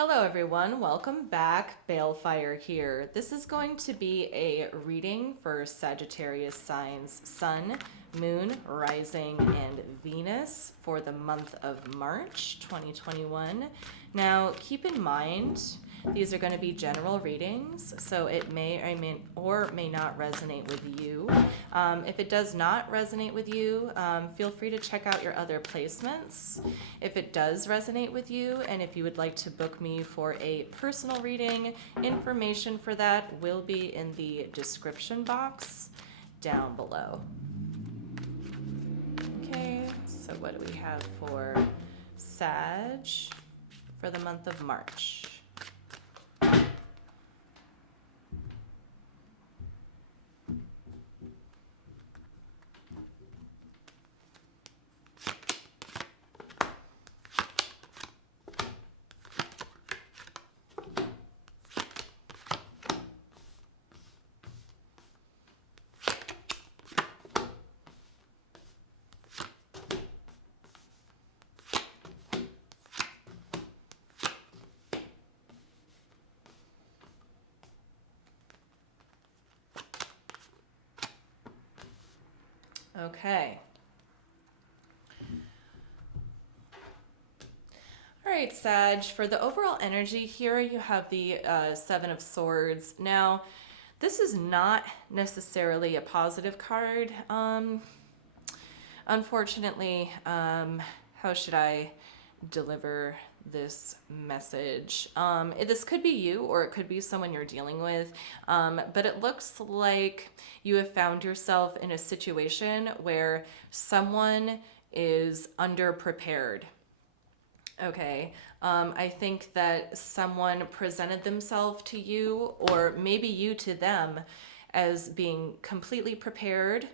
Hello everyone, welcome back. Balefire here. This is going to be a reading for Sagittarius signs, Sun, Moon, Rising, and Venus for the month of March 2021. Now keep in mind, these are going to be general readings, so it may or may not resonate with you. If it does not resonate with you, feel free to check out your other placements. If it does resonate with you, and if you would like to book me for a personal reading, information for that will be in the description box down below. Okay, so what do we have for Sag for the month of March? Okay. All right, Sag, for the overall energy here, you have the Seven of Swords. Now, this is not necessarily a positive card. Unfortunately, how should I deliver this message? This could be you or it could be someone you're dealing with, but it looks like you have found yourself in a situation where someone is underprepared. Okay. I think that someone presented themselves to you, or maybe you to them, as being completely prepared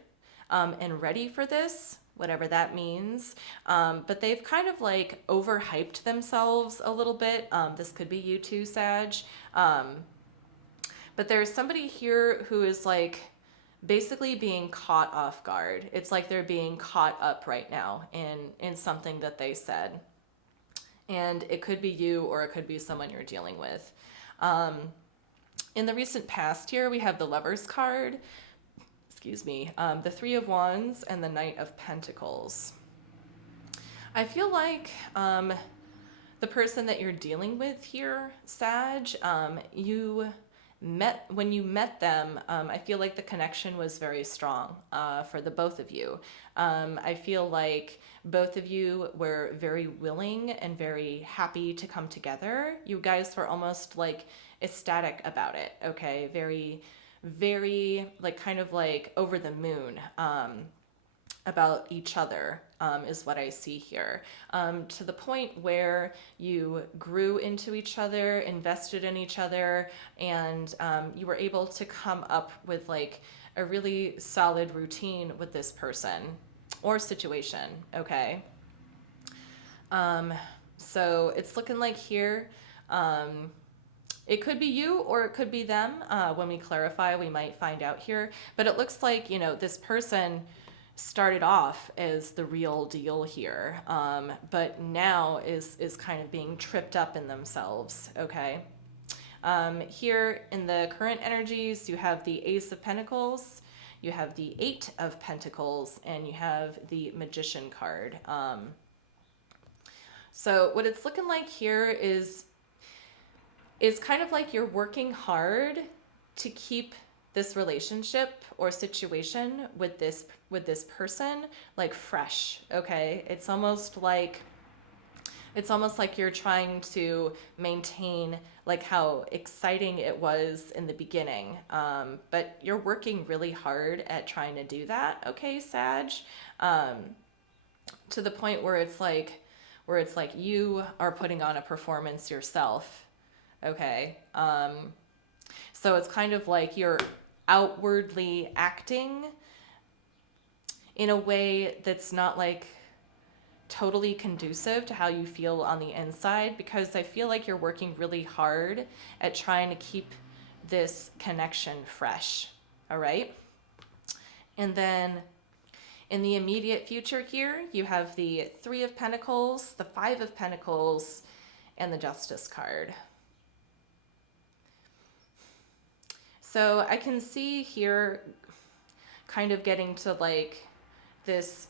and ready for this, whatever that means. But they've kind of like overhyped themselves a little bit. This could be you too, Sag. But there's somebody here who is like basically being caught off guard. It's like they're being caught up right now in something that they said. And it could be you or it could be someone you're dealing with. In the recent past here, we have the Lovers card, the Three of Wands, and the Knight of Pentacles. I feel like the person that you're dealing with here, Sag, when you met them, I feel like the connection was very strong for the both of you. I feel like both of you were very willing and very happy to come together. You guys were almost like ecstatic about it, okay? Very, very like kind of like over the moon about each other, is what I see here. To the point where you grew into each other, invested in each other, and you were able to come up with like a really solid routine with this person or situation, okay? So it's looking like here, it could be you or it could be them. When we clarify, we might find out here. But it looks like, this person started off as the real deal here, but now is kind of being tripped up in themselves, okay? Here in the current energies, you have the Ace of Pentacles, you have the Eight of Pentacles, and you have the Magician card. So what it's looking like here is kind of like you're working hard to keep this relationship or situation with this person like fresh, okay? It's almost like you're trying to maintain like how exciting it was in the beginning, but you're working really hard at trying to do that, okay, Sag? To the point where it's like you are putting on a performance yourself, okay? So it's kind of like you're outwardly acting in a way that's not like totally conducive to how you feel on the inside, because I feel like you're working really hard at trying to keep this connection fresh, all right? And then in the immediate future here, you have the Three of Pentacles, the Five of Pentacles, and the Justice card. So I can see here kind of getting to like this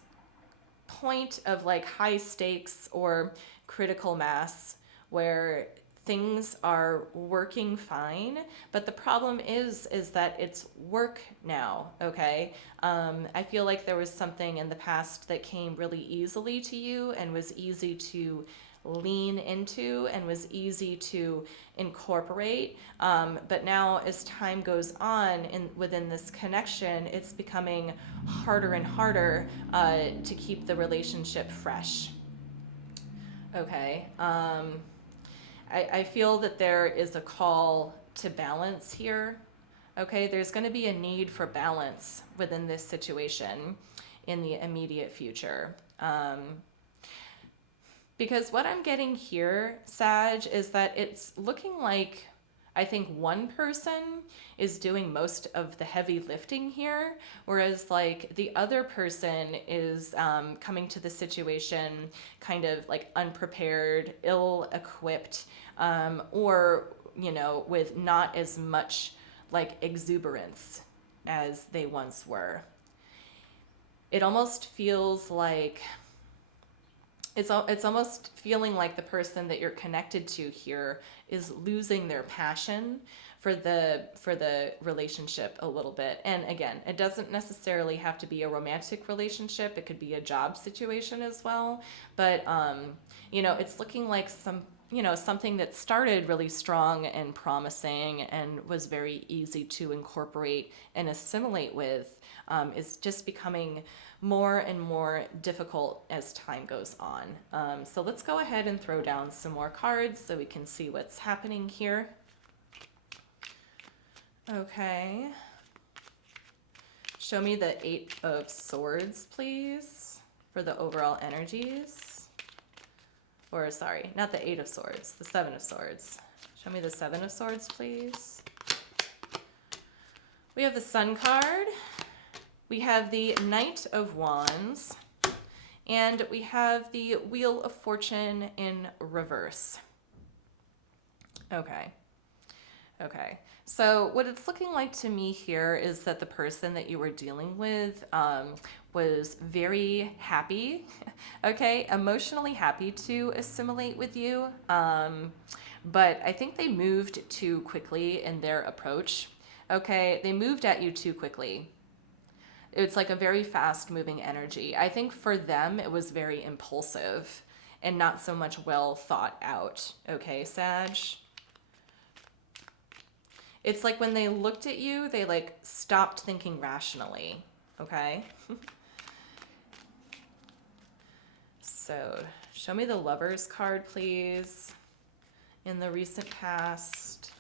point of like high stakes or critical mass where things are working fine, but the problem is that it's work now. Okay. I feel like there was something in the past that came really easily to you and was easy to lean into and was easy to incorporate, but now as time goes on within this connection, it's becoming harder and harder to keep the relationship fresh. Okay. I feel that there is a call to balance here. Okay, there's going to be a need for balance within this situation in the immediate future. Because what I'm getting here, Sag, is that it's looking like I think one person is doing most of the heavy lifting here, whereas like the other person is coming to the situation kind of like unprepared, ill-equipped, or, you know, with not as much like exuberance as they once were. It almost feels like it's almost feeling like the person that you're connected to here is losing their passion for the relationship a little bit. And again, it doesn't necessarily have to be a romantic relationship. It could be a job situation as well. But you know, it's looking like something that started really strong and promising and was very easy to incorporate and assimilate with, is just becoming more and more difficult as time goes on. So let's go ahead and throw down some more cards so we can see what's happening here. Okay. Show me the 8 of Swords, please, for the overall energies. Or sorry, not the 8 of Swords, the 7 of Swords. Show me the 7 of Swords, please. We have the Sun card. We have the Knight of Wands. And we have the Wheel of Fortune in reverse. Okay. Okay. So what it's looking like to me here is that the person that you were dealing with was very happy, okay, emotionally happy to assimilate with you. But I think they moved too quickly in their approach. Okay, they moved at you too quickly. It's like a very fast moving energy. I think for them it was very impulsive and not so much well thought out. Okay, Sag? It's like when they looked at you, they like stopped thinking rationally. Okay? So show me the Lovers card, please, in the recent past.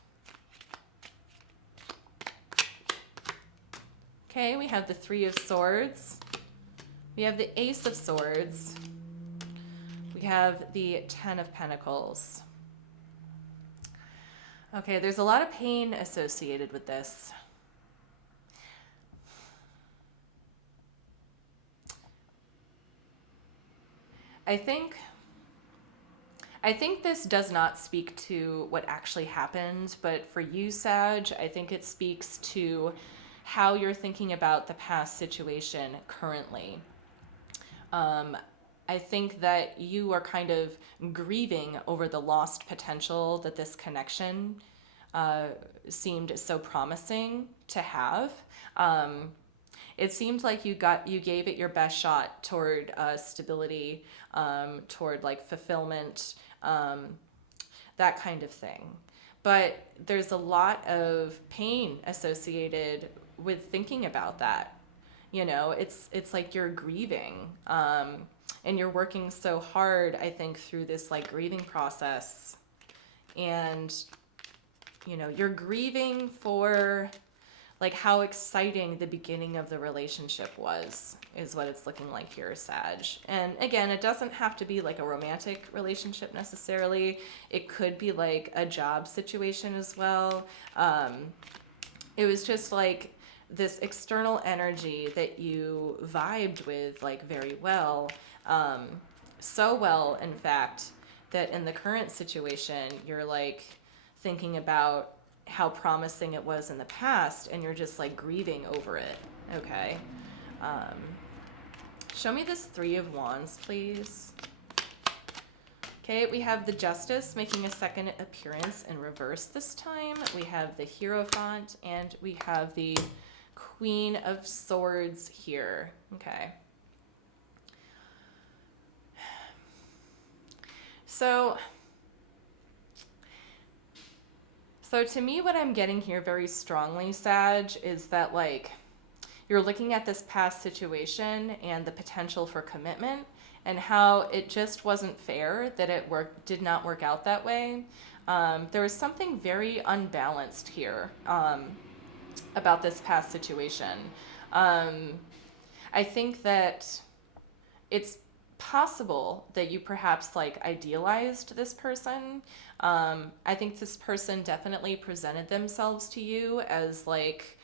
Okay, we have the 3 of Swords. We have the Ace of Swords. We have the 10 of Pentacles. Okay, there's a lot of pain associated with this. I think this does not speak to what actually happened, but for you, Sag, I think it speaks to how you're thinking about the past situation currently. I think that you are kind of grieving over the lost potential that this connection seemed so promising to have. It seemed like you gave it your best shot toward stability, toward like fulfillment, that kind of thing. But there's a lot of pain associated with thinking about that. You know, it's like you're grieving, and you're working so hard, I think, through this like grieving process. And, you know, you're grieving for like how exciting the beginning of the relationship was, is what it's looking like here, Sag. And again, it doesn't have to be like a romantic relationship necessarily. It could be like a job situation as well. It was just like this external energy that you vibed with like very well. So well, in fact, that in the current situation, you're like thinking about how promising it was in the past, and you're just like grieving over it. Okay. Show me this Three of Wands, please. Okay, we have the Justice making a second appearance in reverse this time. We have the Hierophant, and we have the Queen of Swords here. Okay. So to me, what I'm getting here very strongly, Sag, is that like you're looking at this past situation and the potential for commitment and how it just wasn't fair that it did not work out that way. There was something very unbalanced here about this past situation. I think that it's possible that you perhaps like idealized this person. I think this person definitely presented themselves to you as like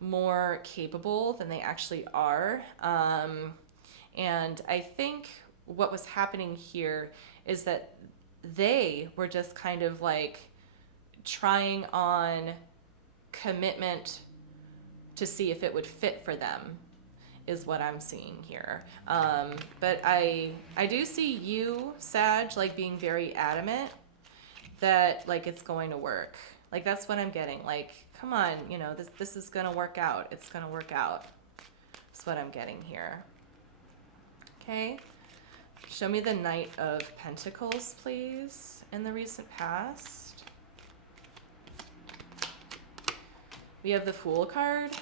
more capable than they actually are. And I think what was happening here is that they were just kind of like trying on commitment to see if it would fit for them, is what I'm seeing here. But I do see you, Sag, like being very adamant that like it's going to work. Like that's what I'm getting. Like, come on, you know, this is gonna work out. It's gonna work out. That's what I'm getting here. Okay. Show me the Knight of Pentacles, please, in the recent past. We have the Fool card.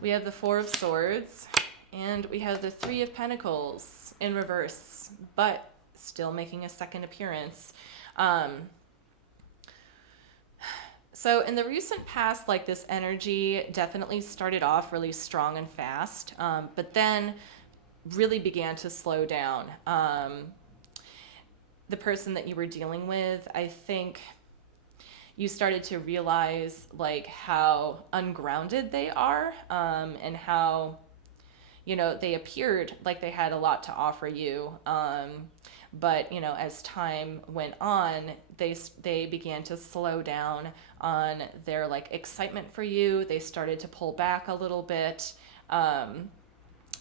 We have the Four of Swords. And we have the Three of Pentacles in reverse, but still making a second appearance. So in the recent past, like this energy definitely started off really strong and fast, but then really began to slow down. The person that you were dealing with, I think you started to realize like how ungrounded they are, and how, you know, they appeared like they had a lot to offer you. But, you know, as time went on, they began to slow down on their like excitement for you. They started to pull back a little bit.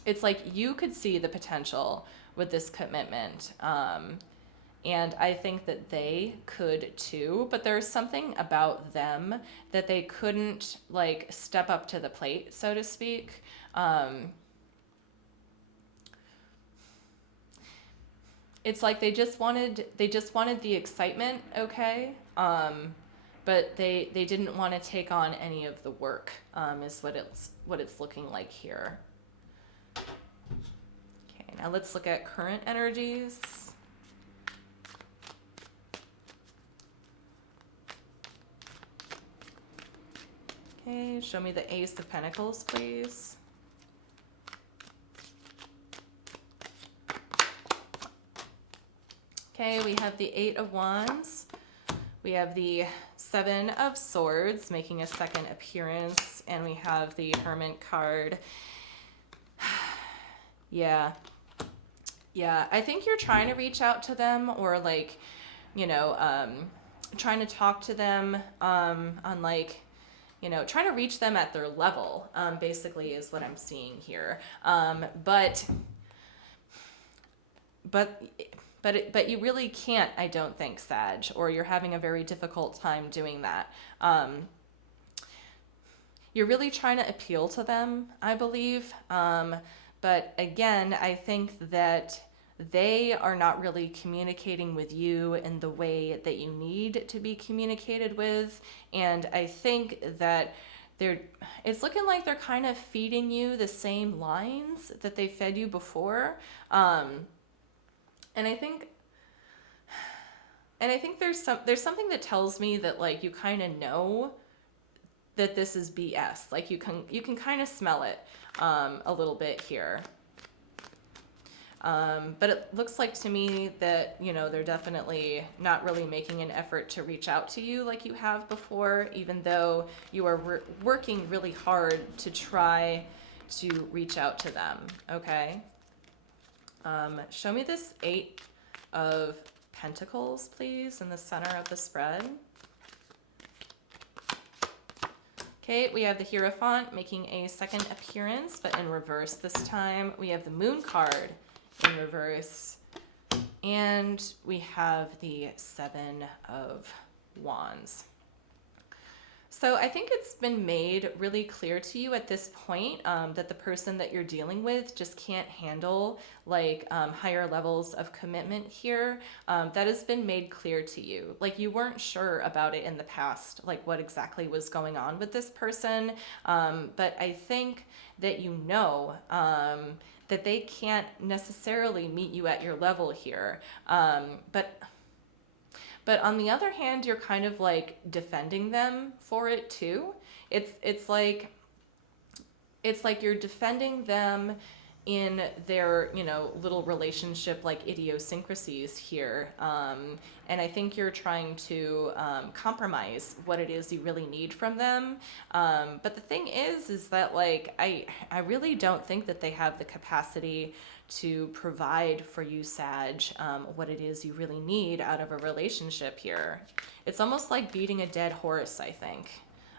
It's like you could see the potential with this commitment. And I think that they could too, but there's something about them that they couldn't like step up to the plate, so to speak. It's like they just wanted the excitement, okay? But they didn't want to take on any of the work, is what it's looking like here. Okay, now let's look at current energies. Okay, show me the Ace of Pentacles, please. Okay, we have the Eight of Wands. We have the Seven of Swords making a second appearance, and we have the Hermit card. Yeah, I think you're trying to reach out to them, or like, you know, trying to talk to them on like, you know, trying to reach them at their level, basically is what I'm seeing here. But you really can't, I don't think, Sag, or you're having a very difficult time doing that. You're really trying to appeal to them, I believe. But again, I think that they are not really communicating with you in the way that you need to be communicated with. And I think that it's looking like they're kind of feeding you the same lines that they fed you before. And I think there's something that tells me that like you kind of know that this is BS. Like you can kind of smell it a little bit here. But it looks like to me that, you know, they're definitely not really making an effort to reach out to you like you have before, even though you are working really hard to try to reach out to them. Okay. Show me this Eight of Pentacles, please, in the center of the spread. Okay, we have the Hierophant making a second appearance, but in reverse this time. We have the Moon card in reverse. And we have the Seven of Wands. So I think it's been made really clear to you at this point that the person that you're dealing with just can't handle like higher levels of commitment here. That has been made clear to you. Like you weren't sure about it in the past, like what exactly was going on with this person. But I think that you know that they can't necessarily meet you at your level here. But on the other hand, you're kind of like defending them for it too. It's like you're defending them in their, you know, little relationship like idiosyncrasies here. And I think you're trying to compromise what it is you really need from them. But the thing is that like I really don't think that they have the capacity to provide for you, Sag, what it is you really need out of a relationship here. It's almost like beating a dead horse, I think.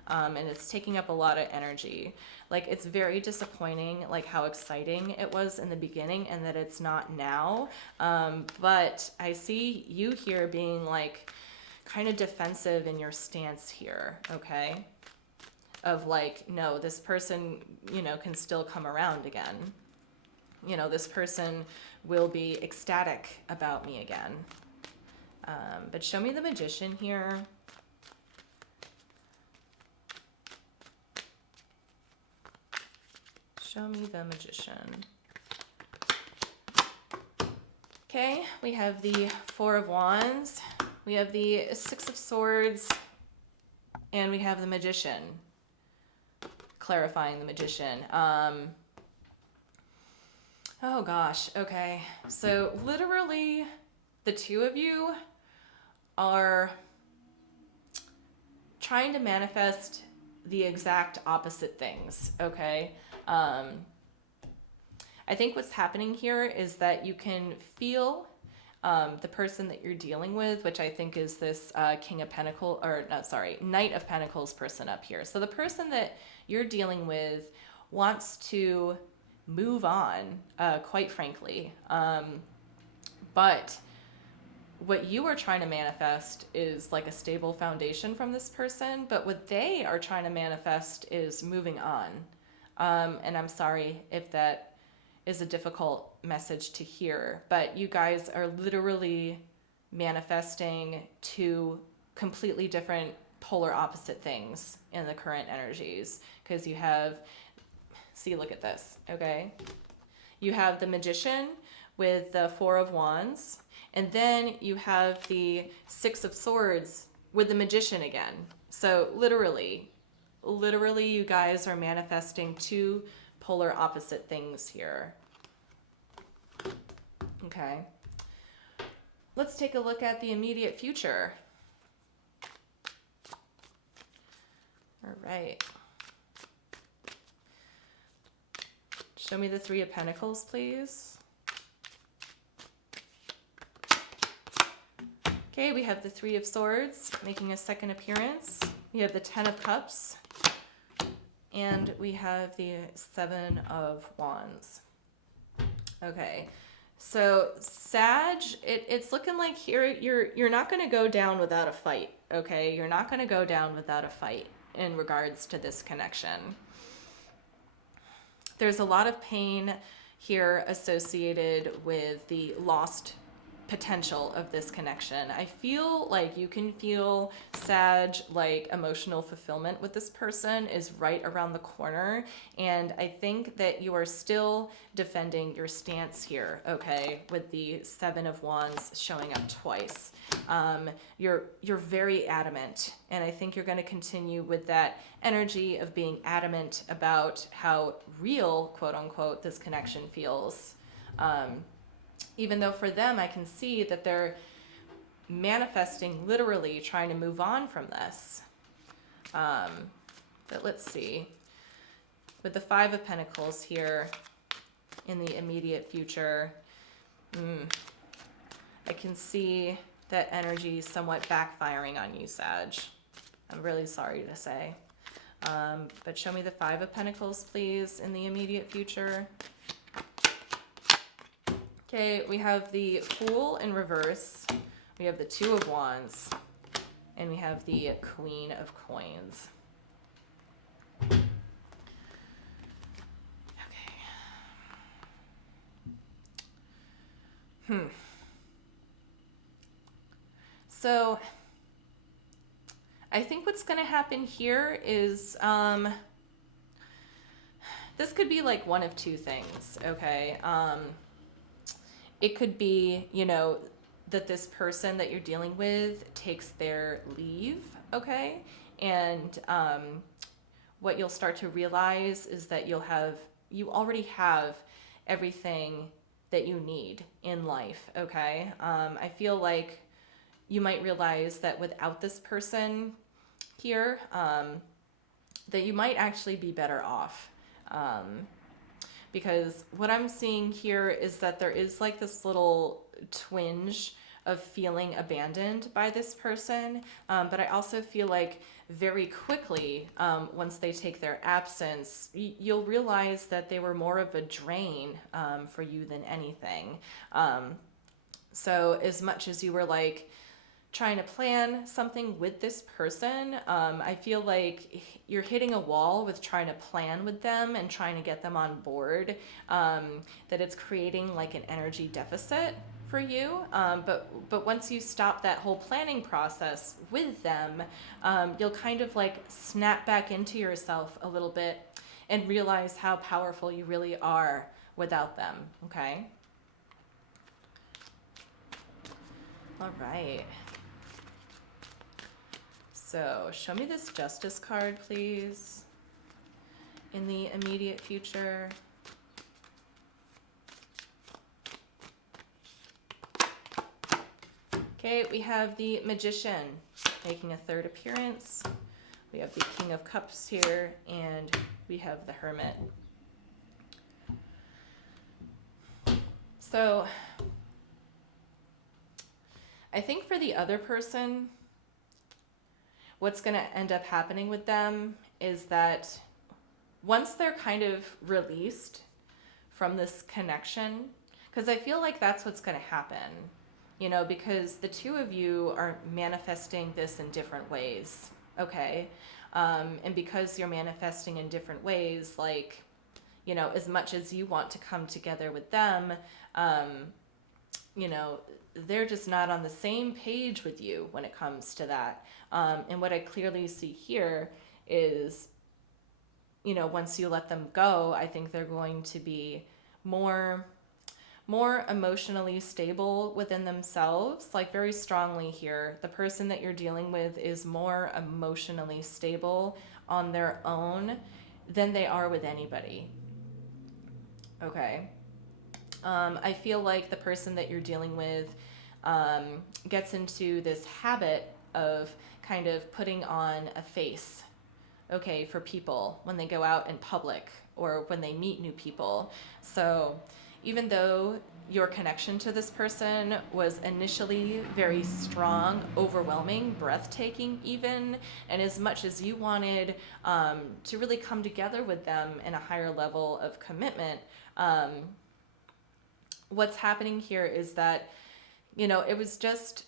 And it's taking up a lot of energy. Like, it's very disappointing, like, how exciting it was in the beginning and that it's not now. But I see you here being, like, kind of defensive in your stance here, okay? Of, like, no, this person, you know, can still come around again. You know, this person will be ecstatic about me again. But show me the Magician here. Show me the Magician. Okay, we have the Four of Wands. We have the Six of Swords. And we have the Magician. Clarifying the Magician. Oh gosh, okay. So literally the two of you are trying to manifest the exact opposite things, okay? I think what's happening here is that you can feel the person that you're dealing with, which I think is this King of Pentacles, or no, sorry, Knight of Pentacles person up here. So the person that you're dealing with wants to move on, quite frankly. But what you are trying to manifest is like a stable foundation from this person, but what they are trying to manifest is moving on. And I'm sorry if that is a difficult message to hear, but you guys are literally manifesting two completely different polar opposite things in the current energies, because you have, see, look at this, okay? You have the Magician with the Four of Wands, and then you have the Six of Swords with the Magician again. So literally you guys are manifesting two polar opposite things here. Okay. Let's take a look at the immediate future. All right. Show me the Three of Pentacles, please. Okay, we have the Three of Swords making a second appearance. We have the Ten of Cups. And we have the Seven of Wands. Okay, so Sag, it's looking like here you're not going to go down without a fight, okay? You're not going to go down without a fight in regards to this connection. There's a lot of pain here associated with the lost potential of this connection. I feel like you can feel, Sag, like emotional fulfillment with this person is right around the corner, and I think that you are still defending your stance here, okay, with the Seven of Wands showing up twice. You're very adamant, and I think you're going to continue with that energy of being adamant about how real, quote unquote, this connection feels. Even though for them, I can see that they're manifesting, literally trying to move on from this. But let's see. With the Five of Pentacles here in the immediate future, I can see that energy somewhat backfiring on you, Sag. I'm really sorry to say. But show me the Five of Pentacles, please, in the immediate future. Okay, we have the Fool in reverse. We have the Two of Wands. And we have the Queen of Coins. Okay. So I think what's going to happen here is this could be like one of two things, okay? It could be, you know, that this person that you're dealing with takes their leave, okay? And what you'll start to realize is that you already have everything that you need in life, okay? I feel like you might realize that without this person here, that you might actually be better off. Because what I'm seeing here is that there is like this little twinge of feeling abandoned by this person. But I also feel like very quickly, once they take their absence, you'll realize that they were more of a drain for you than anything. So as much as you were like trying to plan something with this person, I feel like you're hitting a wall with trying to plan with them and trying to get them on board, that it's creating like an energy deficit for you. But once you stop that whole planning process with them, you'll kind of like snap back into yourself a little bit and realize how powerful you really are without them, okay? All right. So show me this Justice card, please, in the immediate future. Okay, we have the Magician making a third appearance. We have the King of Cups here, and we have the Hermit. So I think for the other person, what's going to end up happening with them is that once they're kind of released from this connection, because I feel like that's what's going to happen, you know, because the two of you are manifesting this in different ways, okay? And because you're manifesting in different ways, like, you know, as much as you want to come together with them, you know, they're just not on the same page with you when it comes to that. And what I clearly see here is, you know, once you let them go, I think they're going to be more emotionally stable within themselves, like very strongly here. The person that you're dealing with is more emotionally stable on their own than they are with anybody. Okay. I feel like the person that you're dealing with gets into this habit of kind of putting on a face, okay, for people when they go out in public or when they meet new people. So even though your connection to this person was initially very strong, overwhelming, breathtaking even, and as much as you wanted to really come together with them in a higher level of commitment, what's happening here is that, you know, it was just,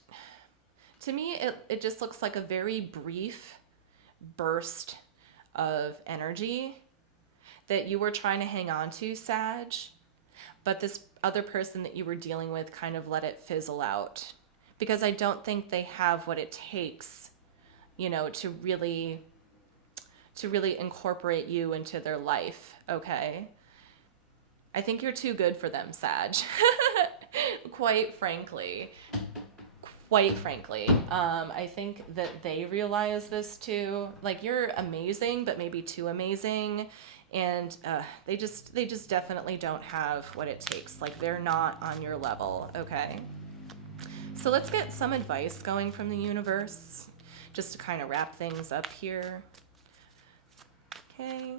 to me, it just looks like a very brief burst of energy that you were trying to hang on to, Sag, but this other person that you were dealing with kind of let it fizzle out, because I don't think they have what it takes, you know, to really incorporate you into their life, okay? I think you're too good for them, Sag. Quite frankly. I think that they realize this too. Like, you're amazing, but maybe too amazing. And they just definitely don't have what it takes. Like, they're not on your level, okay? So let's get some advice going from the universe, just to kind of wrap things up here. Okay.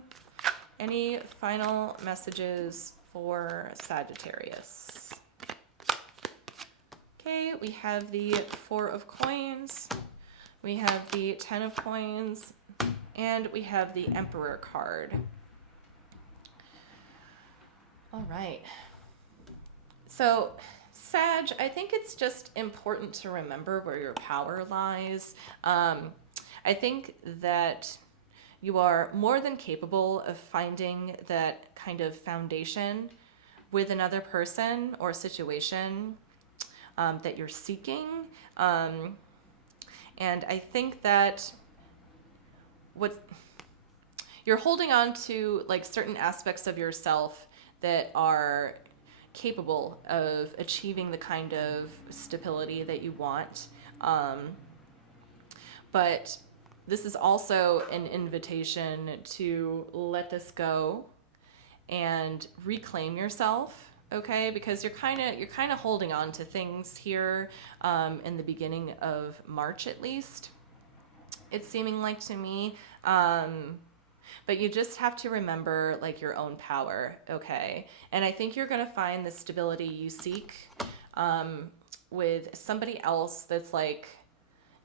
Any final messages for Sagittarius? Okay, we have the Four of Coins, we have the Ten of Coins, and we have the Emperor card. All right. So, Sag, I think it's just important to remember where your power lies. I think that you are more than capable of finding that kind of foundation with another person or situation that you're seeking. And I think that what you're holding on to, like, certain aspects of yourself that are capable of achieving the kind of stability that you want. But this is also an invitation to let this go and reclaim yourself, okay? Because you're kind of holding on to things here in the beginning of March, at least. It's seeming like to me. But you just have to remember, like, your own power, okay? And I think you're going to find the stability you seek with somebody else that's, like,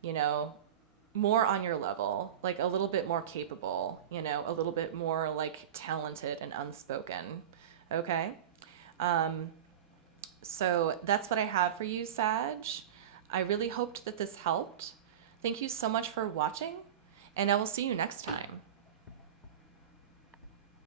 you know, more on your level, like a little bit more capable, you know, a little bit more, like, talented and unspoken, okay? So that's what I have for you, Sag. I really hoped that this helped. Thank you so much for watching, and I will see you next time.